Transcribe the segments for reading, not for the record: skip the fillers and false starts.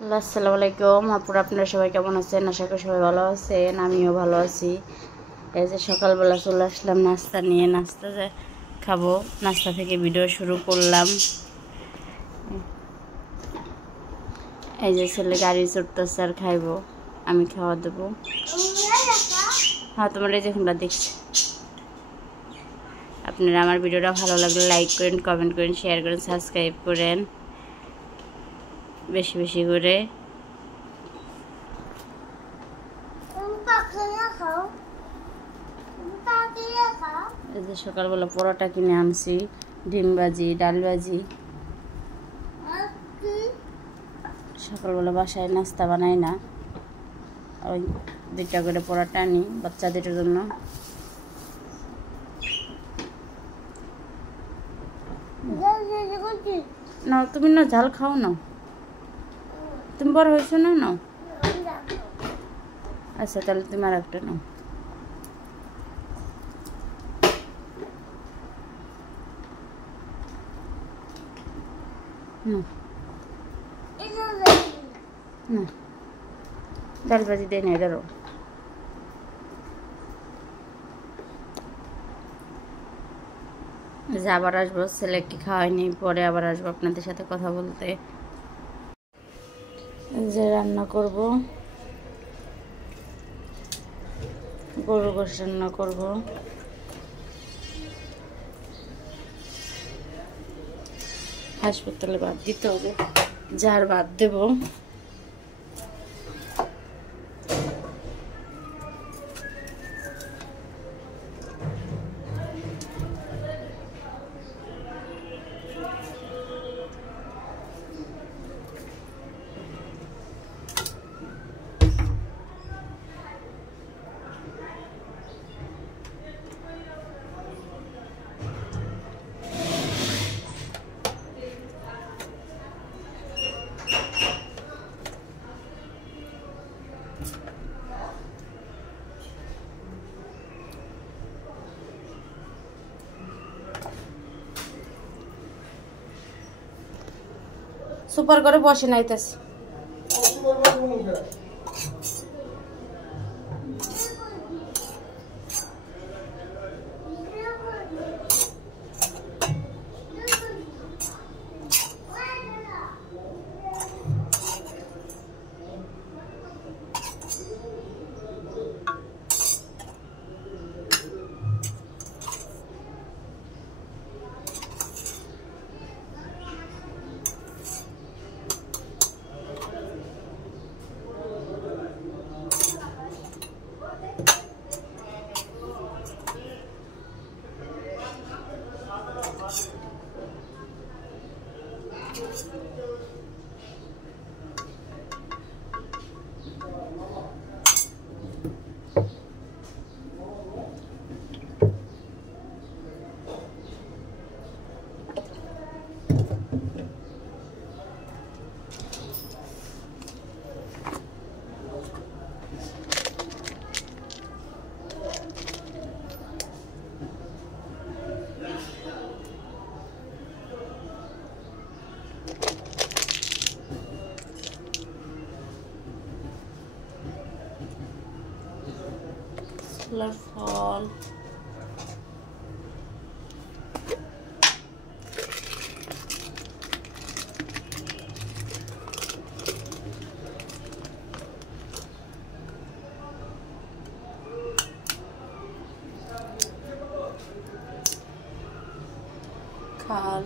আসসালামু আলাইকুম আপুরা, আপনারা সবাই কেমন আছেন? আশা করি সবাই ভালো আছেন, আমিও ভালো আছি। এই যে সকালবেলা চলে আসলাম নাস্তা নিয়ে, নাস্তা যে খাবো, নাস্তা থেকে ভিডিও শুরু করলাম। এই যে ছেলে গাড়ি চড়তেছে আর খাইবো, আমি খাওয়া দেবো। হ্যাঁ, তোমার এই যে তোমরা দেখছি। আপনারা আমার ভিডিওটা ভালো লাগলে লাইক করেন, কমেন্ট করেন, শেয়ার করেন, সাবস্ক্রাইব করেন বেশি বেশি করে। এই যে সকালবেলা পরোটা কিনে আনছি, ডিম ভাজি, ডাল ভাজি। সকালবেলা বাসায় নাস্তা বানাই না, ওই 2টা করে পরোটা আনি বাচ্চাদের জন্য। না, তুমি না ঝাল খাও না, তুমি বড় হয়েছো না। না আচ্ছা, তাহলে তুমি আর একটা নাও। না, ডাল ভাজি দেয় না, এগারো। যে আবার আসবো, ছেলেকে খাওয়াইনি, পরে আবার আসবো আপনাদের সাথে কথা বলতে। যে রান্না করব, গরু গোশ রান্না করব। হাসপাতালে ভাত দিতে হবে, যার ভাত দেব। সুপার করে বসে নাইতেছে। ফল খাল,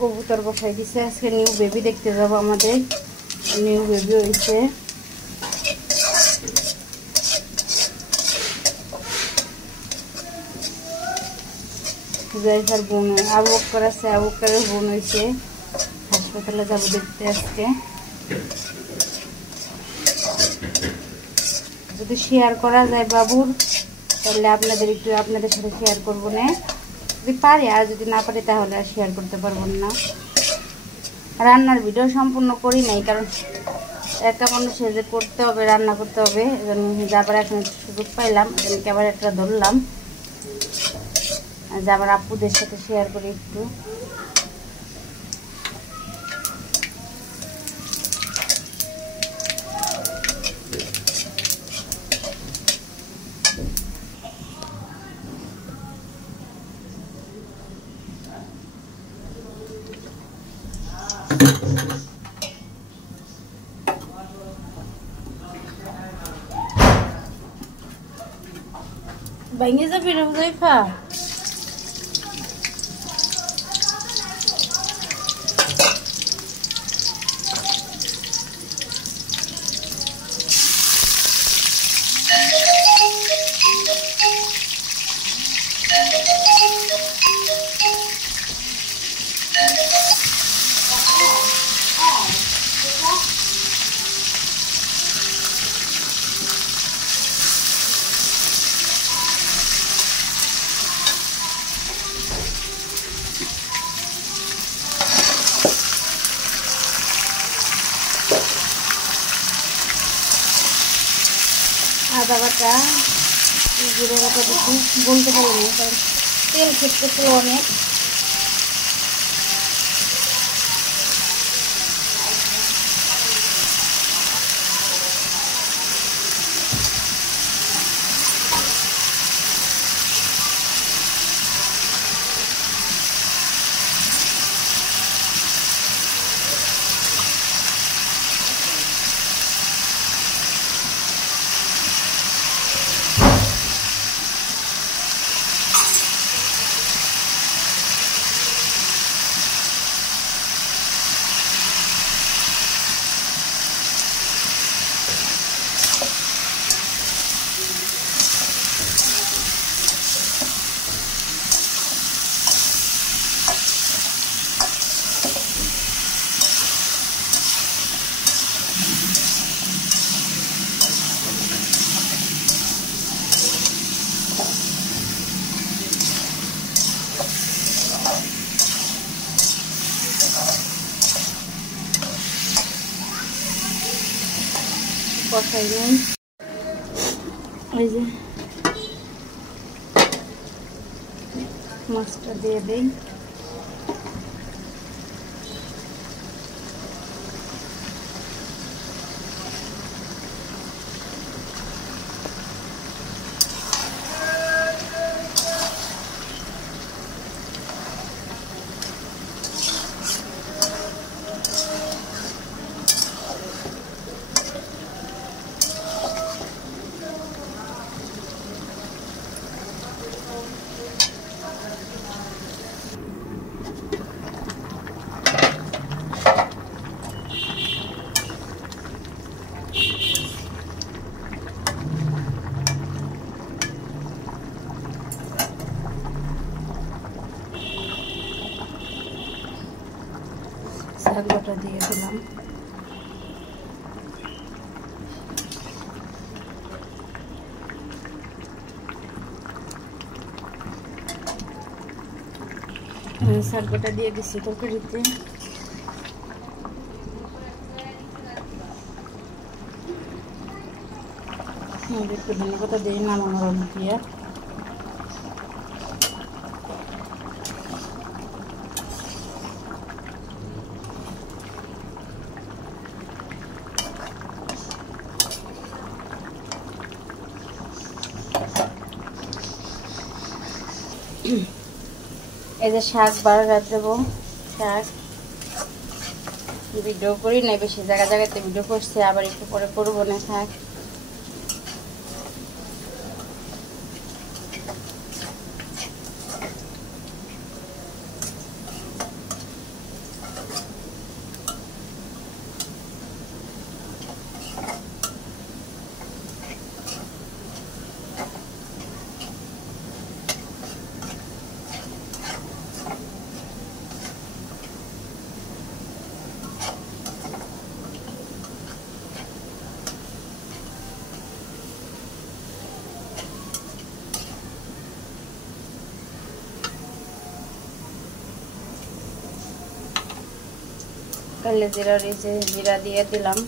কবুতর বসাই দিছে। আজকে নিউ বেবি দেখতে যাবো, আমাদের নিউ বেবি হয়েছে। জাইফার বোন আবু বকর আছে, আবু বকরের বোন হয়েছে। হাসপাতালে যাবো দেখতে আজকে। যদি শেয়ার করা যায় বাবুর, তাহলে আপনাদের সাথে শেয়ার করবো না, যদি পারি। আর যদি না পারি তাহলে আর শেয়ার করতে পারবো না। রান্নার ভিডিও সম্পূর্ণ করি নাই, কারণ একা মানুষের যে করতে হবে, রান্না করতে হবে, এজন্য যাবার এখন সুযোগ পাইলাম, এজন্য আবার একটা ধরলাম যে আমার আপুদের সাথে শেয়ার করি একটু। ভেঙে যাবি রে হুজাইফা। আদা বাটা, জিরে বাটা দিচ্ছি, বলতে পারি না কারণ তেল খেতেছিল অনেক। কষাই নেই, এই যে মাছটা দিয়ে দেই। শাক বাটা দিয়ে দিলাম। শাক বাটা দিয়ে দিচ্ছি তরকারিতে। একটু ধনে পাতা দিয়ে নামানোর দিয়ে এই যে শাক বাগার দেবো। শাক ভিডিও করি নাই, বেশি জায়গাতে ভিডিও করছি, আবার একটু পরে করবো না। শাক কালে জিরা রয়েছে, জিরা দিয়ে দিলাম।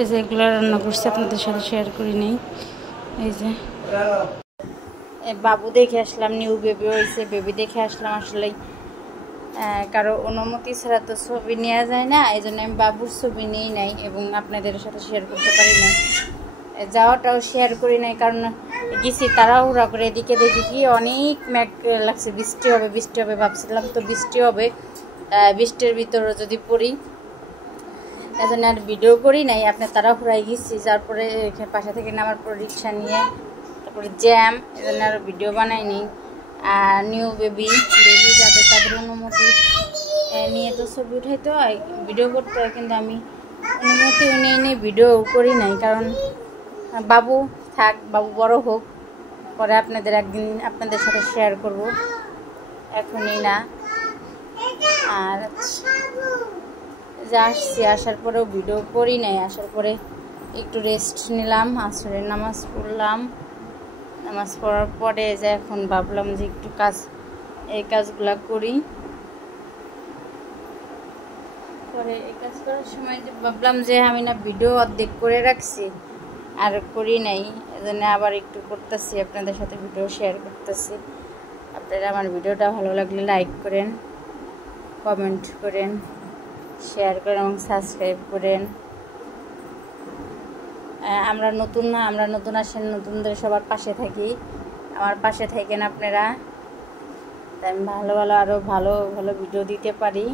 এই যে এগুলো রান্না করছি, আপনাদের সাথে শেয়ার করি নেই। এই যে বাবু দেখে আসলাম, নিউ বেবি হয়েছে, বেবি দেখে আসলাম। আসলে কারো অনুমতি ছাড়া তো ছবি নেওয়া যায় না, এই জন্য আমি বাবুর ছবি নিই নাই এবং আপনাদের সাথে শেয়ার করতে পারি নাই। যাওয়াটাও শেয়ার করি নাই কারণ গেছি তাড়াহুড়া করে। এদিকে দেখি কি অনেক মেঘ লাগছে, বৃষ্টি হবে বৃষ্টি হবে ভাবছিলাম, তো বৃষ্টি হবে, বৃষ্টির ভিতরে যদি পড়ি, এজন্য আর ভিডিও করি নাই। আপনার তাড়াহুড়ায় গেছি, তারপরে পাশা থেকে নামার পর রিক্সা নিয়ে তারপরে জ্যাম, এজন্য আর ভিডিও বানাইনি। আর নিউ বেবি যাদের তাদের অনুমতি নিয়ে তো ছবি উঠাইতে হয়, ভিডিও করতে হয়, কিন্তু আমি অনুমতিও নিয়ে ভিডিও করি নাই। কারণ বাবু থাক, বাবু বড় হোক, পরে আপনাদের একদিন আপনাদের সাথে শেয়ার করব, এখনই না। আর আসছি, আসার পরেও ভিডিও করি নাই। আসার পরে একটু রেস্ট নিলাম, আসরের নামাজ পড়লাম, নামাজ পড়ার পরে যে এখন ভাবলাম যে একটু এই কাজগুলা করি। পরে এই কাজ করার সময় যে ভাবলাম যে আমি না ভিডিও অর্ধেক করে রাখছি আর করি নাই, এজন্য আবার একটু করতেছি, আপনাদের সাথে ভিডিও শেয়ার করতেছি। আপনারা আমার ভিডিওটা ভালো লাগলে লাইক করেন, কমেন্ট করেন, শেয়ার করেন এবং সাবস্ক্রাইব করেন। আমরা নতুন না, আমরা নতুন আসেন, নতুনদের সবার পাশে থাকি, আমার পাশে থাকেন আপনারা, তাই আমি আরও ভালো ভালো ভিডিও দিতে পারি।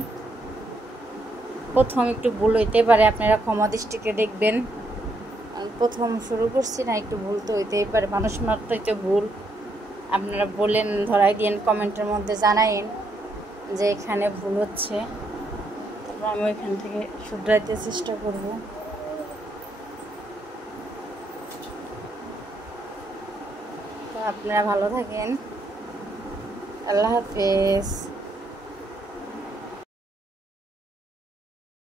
প্রথম একটু ভুল হইতে পারে, আপনারা ক্ষমা দৃষ্টিতে দেখবেন। প্রথম শুরু করছি না, একটু ভুল তো হইতেই পারে, মানুষ মাত্রই তো ভুল। আপনারা বলেন, ধরাই দিন, কমেন্টের মধ্যে জানাইন যে এখানে ভুল হচ্ছে, তারপর আমি ওইখান থেকে শুধরাইতে চেষ্টা করব। তো আপনারা ভালো থাকেন, আল্লাহ হাফেজ।